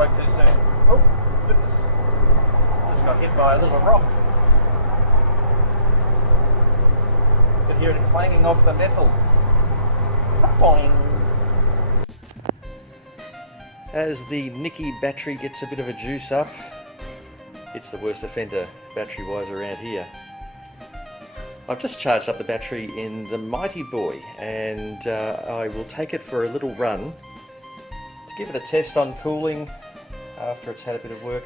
spoke too soon. Oh, goodness. Just got hit by a little rock. You can hear it clanging off the metal. Boing. As the Nicky battery gets a bit of a juice up, it's the worst offender battery-wise around here. I've just charged up the battery in the Mighty Boy, and I will take it for a little run to give it a test on cooling after it's had a bit of work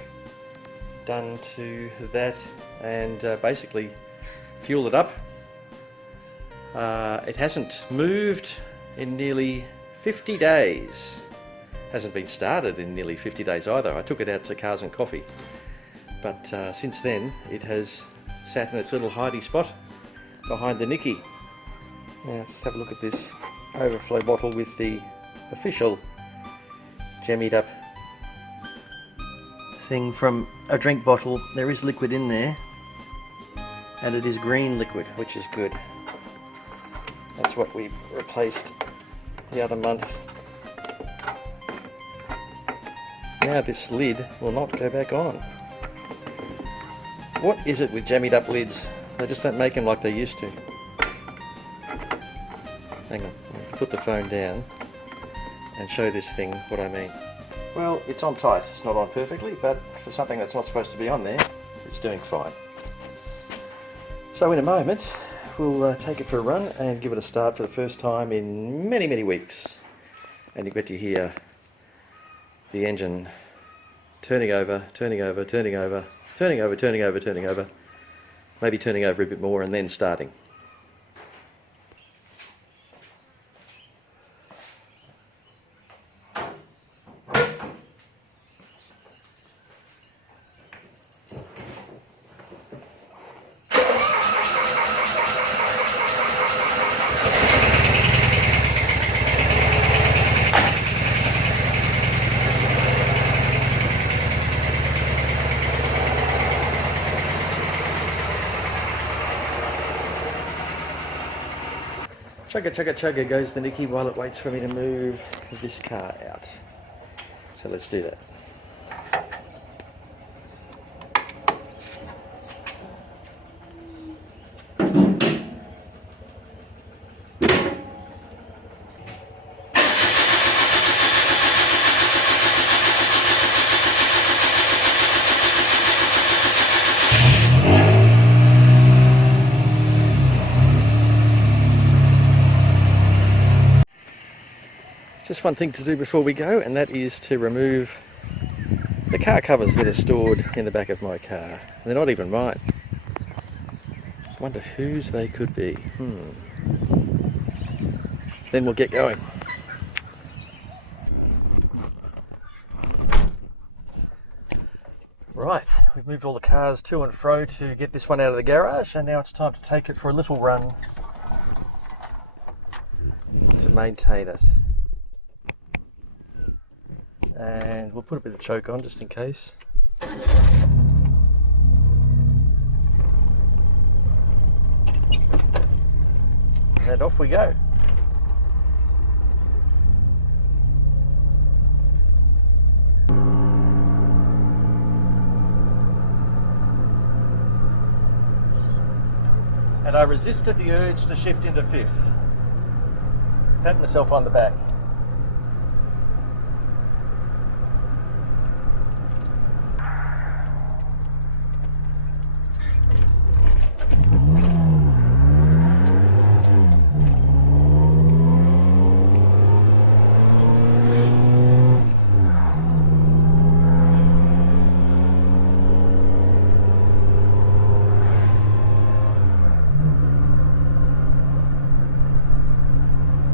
done to that, and basically fuel it up. It hasn't moved in nearly 50 days. Hasn't been started in nearly 50 days either. I took it out to Cars and Coffee, but since then it has sat in its little hidey spot behind the Nicky. Now just have a look at this overflow bottle with the official jemmied up thing from a drink bottle. There is liquid in there, and it is green liquid, which is good. That's what we replaced the other month. Now this lid will not go back on. What is it with jammied up lids? They just don't make them like they used to. Hang on, I'll put the phone down and show this thing what I mean. Well, it's on tight. It's not on perfectly, but for something that's not supposed to be on there, it's doing fine. So in a moment, we'll take it for a run and give it a start for the first time in many, many weeks. And you get to hear the engine turning over, turning over, turning over, turning over, turning over, turning over, maybe turning over a bit more and then starting. Chugga chugga chugga goes the Nicky while it waits for me to move this car out. So let's do that. Just one thing to do before we go, and that is to remove the car covers that are stored in the back of my car. They're not even mine. I wonder whose they could be. Then we'll get going. Right, we've moved all the cars to and fro to get this one out of the garage, and now it's time to take it for a little run to maintain it. And we'll put a bit of choke on just in case. And off we go. And I resisted the urge to shift into fifth. Pat myself on the back.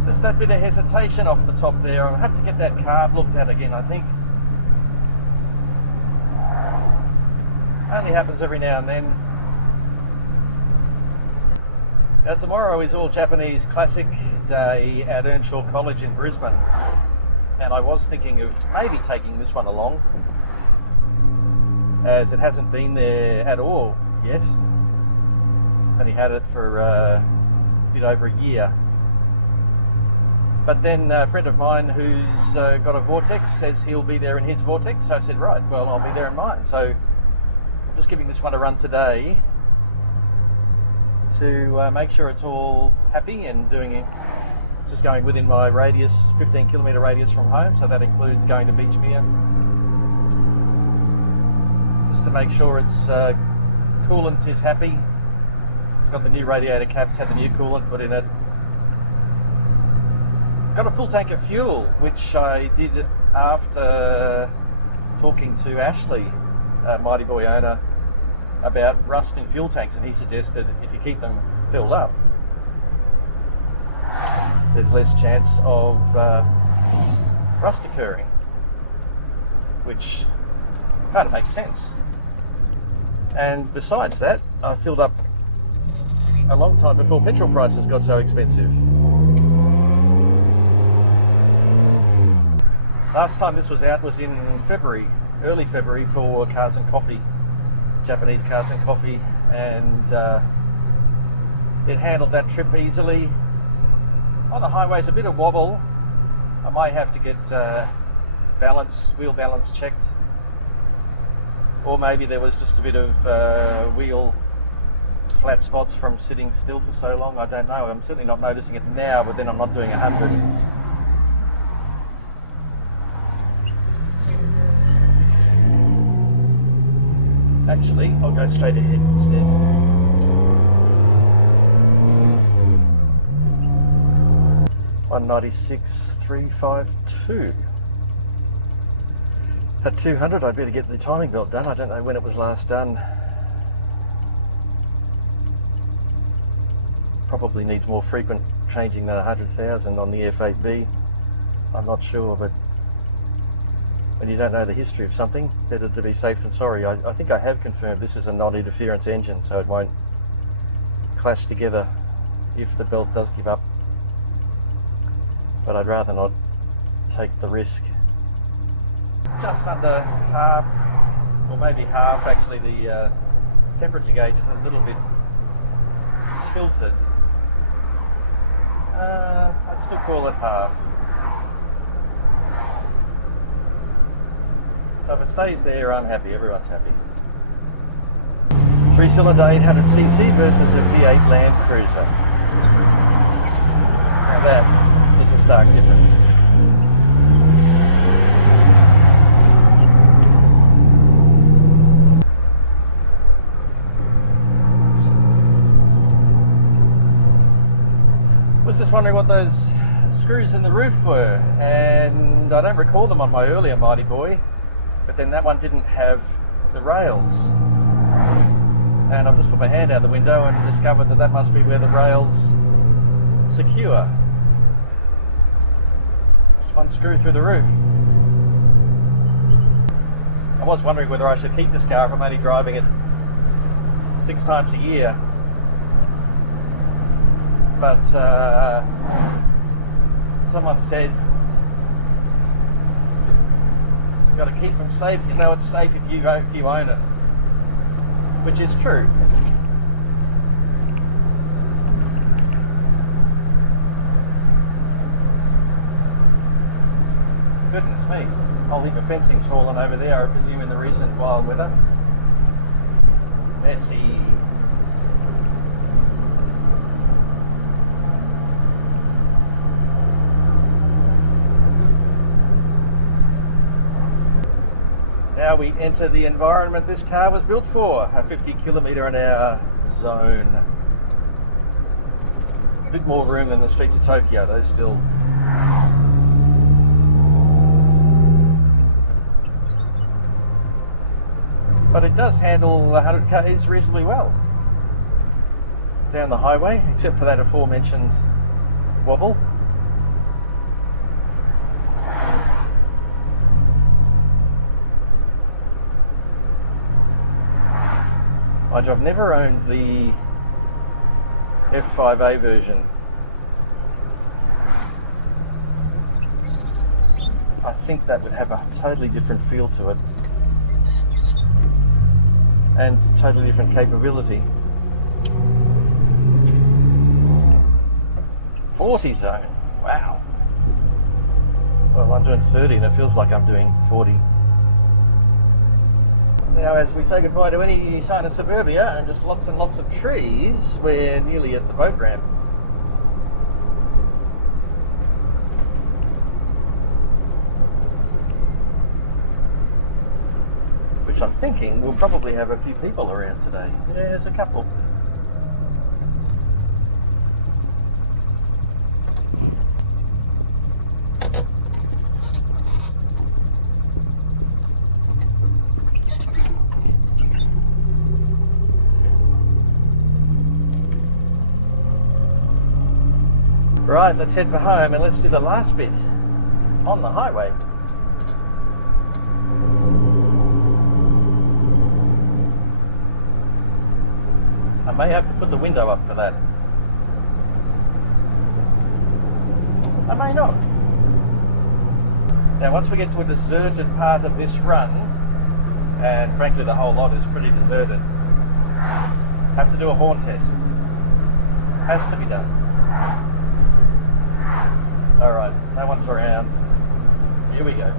Just that bit of hesitation off the top there. I'll have to get that carb looked at again, I think. Only happens every now and then. Now tomorrow is All Japanese Classic Day at Earnshaw College in Brisbane, and I was thinking of maybe taking this one along, as it hasn't been there at all yet. Only had it for a bit over a year. But then a friend of mine who's got a Vortex says he'll be there in his Vortex. So I said, right, well, I'll be there in mine. So I'm just giving this one a run today to make sure it's all happy and doing it, just going within my radius, 15 kilometre radius from home. So that includes going to Beachmere, just to make sure its coolant is happy. It's got the new radiator caps, had the new coolant put in it. It's got a full tank of fuel, which I did after talking to Ashley, Mighty Boy owner, about rust in fuel tanks, and he suggested if you keep them filled up, there's less chance of rust occurring, which kind of makes sense. And besides that, I filled up a long time before petrol prices got so expensive. Last time this was out was in February, early February, for Cars and Coffee, Japanese Cars and Coffee, and it handled that trip easily. On the highways, a bit of wobble. I might have to get wheel balance checked, or maybe there was just a bit of wheel flat spots from sitting still for so long. I don't know. I'm certainly not noticing it now, but then I'm not doing 100. Actually, I'll go straight ahead instead. $196,352. At 200, I'd better get the timing belt done. I don't know when it was last done. Probably needs more frequent changing than 100,000 on the F8B. I'm not sure, but when you don't know the history of something, better to be safe than sorry. I think I have confirmed this is a non-interference engine, so it won't clash together if the belt does give up. But I'd rather not take the risk. Just under half, or maybe half actually, the temperature gauge is a little bit tilted. I'd still call it half. So if it stays there, I'm happy, everyone's happy. 3-cylinder 800cc versus a V8 Land Cruiser. Now that is a stark difference. Was just wondering what those screws in the roof were, and I don't recall them on my earlier Mighty Boy, but then that one didn't have the rails, and I've just put my hand out the window and discovered that that must be where the rails secure. Just one screw through the roof. I was wondering whether I should keep this car if I'm only driving it 6 times a year. But someone said it's got to keep them safe. You know, it's safe if you own it, which is true. Goodness me, a whole heap of fencing's fallen over there, I presume in the recent wild weather. Messy. Now we enter the environment this car was built for, a 50 km/h zone. A bit more room than the streets of Tokyo, though still. But it does handle 100 k's reasonably well down the highway, except for that aforementioned wobble. Mind you, I've never owned the F5A version. I think that would have a totally different feel to it and totally different capability. 40 zone, wow. Well, I'm doing 30 and it feels like I'm doing 40. Now, as we say goodbye to any sign of suburbia and just lots and lots of trees, we're nearly at the boat ramp. Which I'm thinking will probably have a few people around today. Yeah, there's a couple. Right, let's head for home and let's do the last bit on the highway. I may have to put the window up for that. I may not. Now, once we get to a deserted part of this run, and frankly the whole lot is pretty deserted, have to do a horn test. Has to be done. Alright, no one's around. Here we go.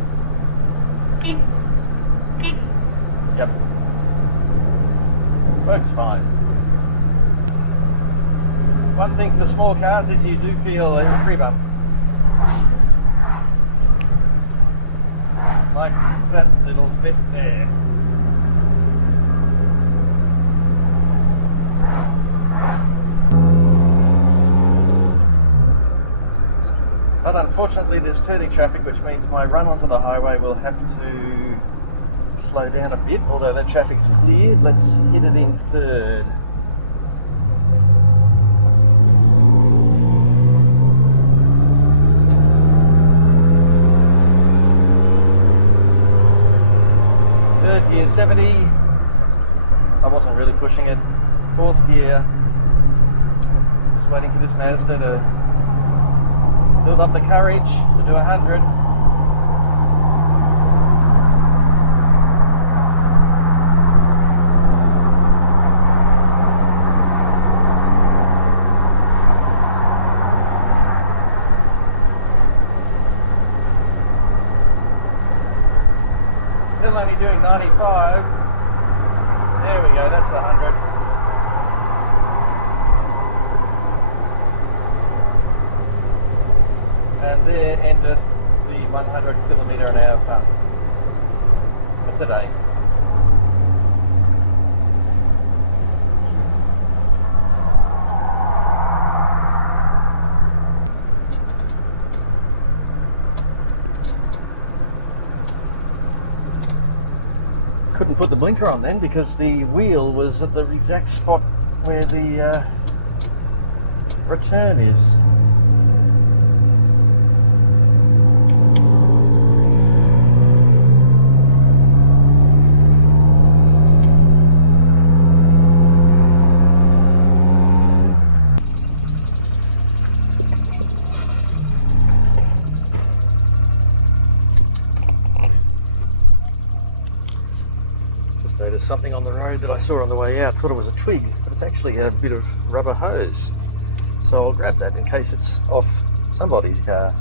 Yep. Works fine. One thing for small cars is you do feel a free bump. Like that little bit there. But unfortunately there's turning traffic, which means my run onto the highway will have to slow down a bit, although that traffic's cleared. Let's hit it in third. Third gear 70. I wasn't really pushing it. Fourth gear. Just waiting for this Mazda to build up the courage to do 100. Still only doing 95. There we go, that's the 100. And there endeth the 100 kilometre an hour fun for today. Couldn't put the blinker on then because the wheel was at the exact spot where the return is. Noticed something on the road that I saw on the way out. Thought it was a twig, but it's actually a bit of rubber hose. So I'll grab that in case it's off somebody's car.